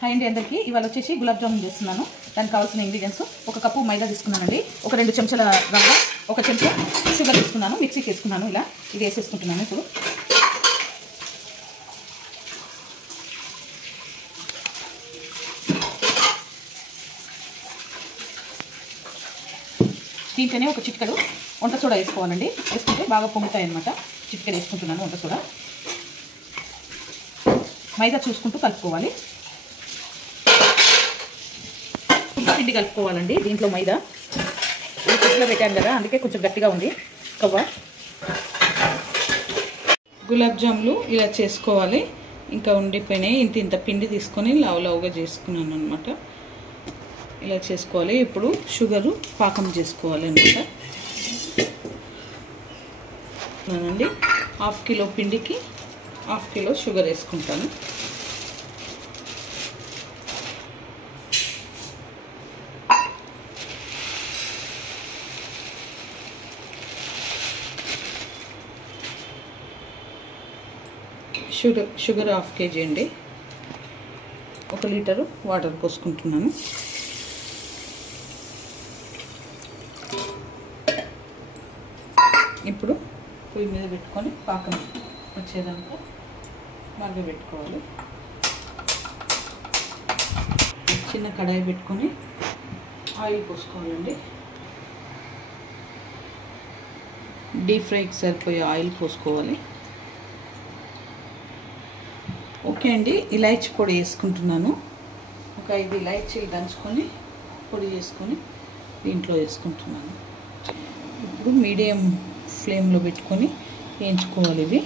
Hi అండి అందరికీ. ఇవాళ వచ్చేసి గులాబ్ జామున్ చేస్తున్నాను. దానికి కావాల్సిన ఇంగ్రీడియంట్స్: 1 కప్పు మైదా తీసుకున్నానండి, 2 చెంచాల రవ్వ, 1 చెంచా షుగర్ తీసుకున్నాను, మిక్సీకి వేసుకున్నాను. ఇలా ఇది వేసేసుకుంటున్నాను. ఇప్పుడు దీంట్లోనే ఒక చిటికెడు వంట సోడా వేసుకోవాలండి. వేసుకుంటే బాగా పొంగుతాయి అన్నమాట. చిటికెడు వేసుకుంటున్నాను వంట సోడా. మైదా చూసుకుంటూ కలుపుకోవాలి. పిండి కలుపుకోవాలండి. దీంట్లో మైదా ఫ్రిడ్జ్లో పెట్టాను కదా, అందుకే కొంచెం గట్టిగా ఉంది కవ్వ. గులాబ్ జాములు ఇలా చేసుకోవాలి. ఇంకా ఉండిపోయినాయి. ఇంత పిండి తీసుకొని లావుగా చేసుకున్నాను అనమాట. ఇలా చేసుకోవాలి. ఇప్పుడు షుగరు పాకం చేసుకోవాలి అనమాట. అండి 1/2 కిలో పిండికి 1/2 కిలో షుగర్ వేసుకుంటాను. షుగర్ 1/2 kg అండి. 1 లీటరు వాటర్ పోసుకుంటున్నాను. ఇప్పుడు పొయ్యి మీద పెట్టుకొని పాకం వచ్చేదాకా మగ్గబెట్టుకోవాలి. చిన్న కడాయి పెట్టుకొని ఆయిల్ పోసుకోవాలండి. డీప్ ఫ్రైకి సరిపోయే ఆయిల్ పోసుకోవాలి. ఓకే అండి, ఇలాచీ పొడి వేసుకుంటున్నాను. ఒక 5 ఇలాచీలు దంచుకొని పొడి చేసుకొని దీంట్లో వేసుకుంటున్నాను. ఇప్పుడు మీడియం ఫ్లేమ్లో పెట్టుకొని వేయించుకోవాలి ఇవి.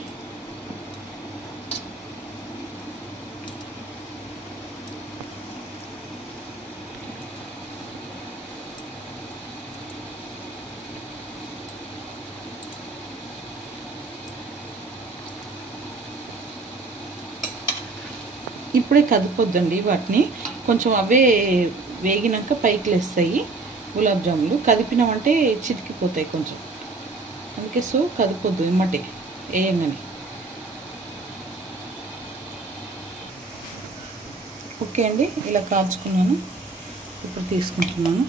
ఇప్పుడే కదిపోద్దండి వాటిని. కొంచెం అవే వేగినాక పైకి లేస్తాయి గులాబ్ జాములు. కదిపినామంటే చితికిపోతాయి కొంచెం, అందుకే సో కదిపోద్దు ఇమ్మటే వేయంగానే. ఓకే అండి, ఇలా కాల్చుకున్నాను. ఇప్పుడు తీసుకుంటున్నాను.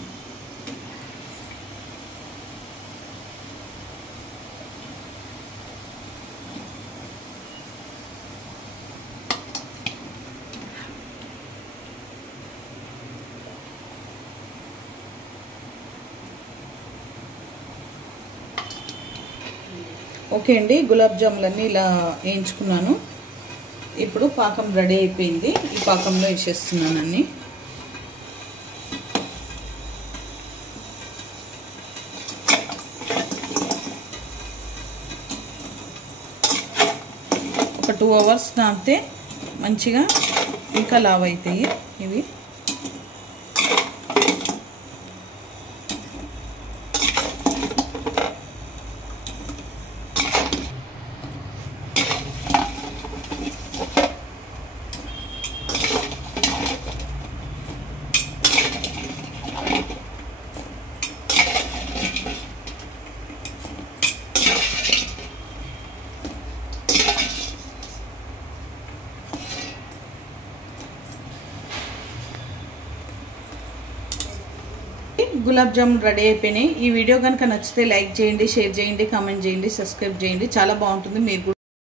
ఓకే అండి, గులాబ్ జాములన్నీ ఇలా వేయించుకున్నాను. ఇప్పుడు పాకం రెడీ అయిపోయింది. ఈ పాకంలో వేసేస్తున్నాను అన్నీ. ఒక 2 అవర్స్ నాపితే మంచిగా ఇంకా లావ్ అవుతాయి ఇవి. గులాబ్ జామున్ రెడీ అయిపోయినాయి. ఈ వీడియో కనుక నచ్చితే లైక్ చేయండి, షేర్ చేయండి, కామెంట్ చేయండి, సబ్స్క్రైబ్ చేయండి. చాలా బాగుంటుంది. మీరు